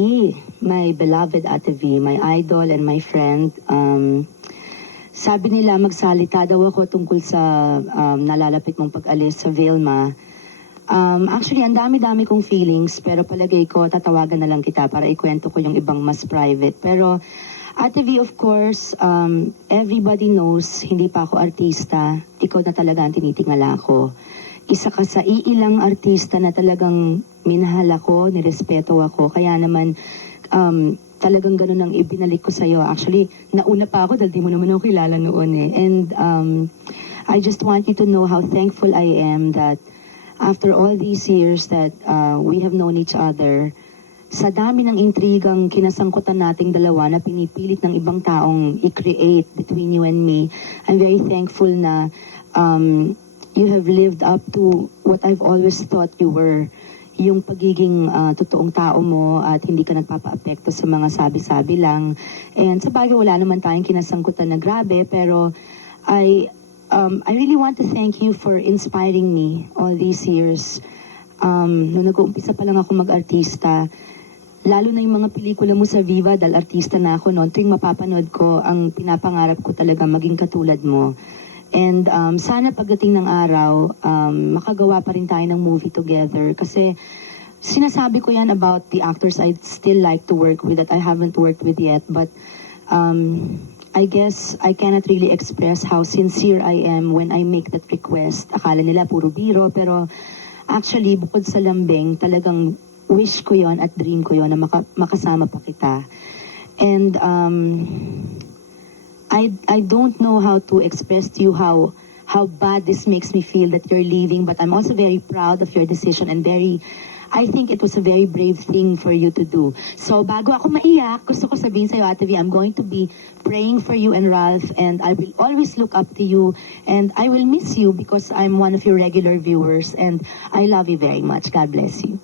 My beloved Ate V, my idol and my friend, sabi nila magsalita daw ako tungkol sa nalalapit mong pag-alis sa Vilma. Actually, ang dami-dami kong feelings, pero palagay ko tatawagan na lang kita para ikwento ko yung ibang mas private. Pero Ate V, of course, everybody knows, hindi pa ako artista, ikaw na talaga ang tinitingala ko. Isa ka sa iilang artista na talagang minahal ako, nirespeto ako. Kaya naman, talagang ganun ang ibinalik ko sa'yo. Actually, nauna pa ako dahil di mo naman ako kilala noon eh. And I just want you to know how thankful I am that after all these years that we have known each other, sa dami ng intrigang kinasangkutan nating dalawa na pinipilit ng ibang taong i-create between you and me, I'm very thankful na you have lived up to what I've always thought you were, yung pagiging totoong tao mo at hindi ka nagpapa-apekto sa mga sabi-sabi lang. And sa bagay, wala naman tayong kinasangkutan na grabe, pero I really want to thank you for inspiring me all these years. Nung nag-uumpisa pa lang ako mag-artista, lalo na yung mga pelikula mo sa Viva, dahil artista na ako noon, tuwing mapapanood ko, ang pinapangarap ko talaga maging katulad mo. And sana pagdating ng araw, makagawa pa rin tayo ng movie together. Kasi sinasabi ko yan about the actors I'd still like to work with that I haven't worked with yet. But I guess I cannot really express how sincere I am when I make that request. Akala nila puro biro, pero actually bukod sa lambing, talagang wish ko yon at dream ko yon na makasama pa kita. And I don't know how to express to you how bad this makes me feel that you're leaving, but I'm also very proud of your decision and I think it was a very brave thing for you to do. So bago ako maiyak, gusto ko sabihin sa'yo, Ate V, I'm going to be praying for you and Ralph, and I will always look up to you, and I will miss you because I'm one of your regular viewers, and I love you very much. God bless you.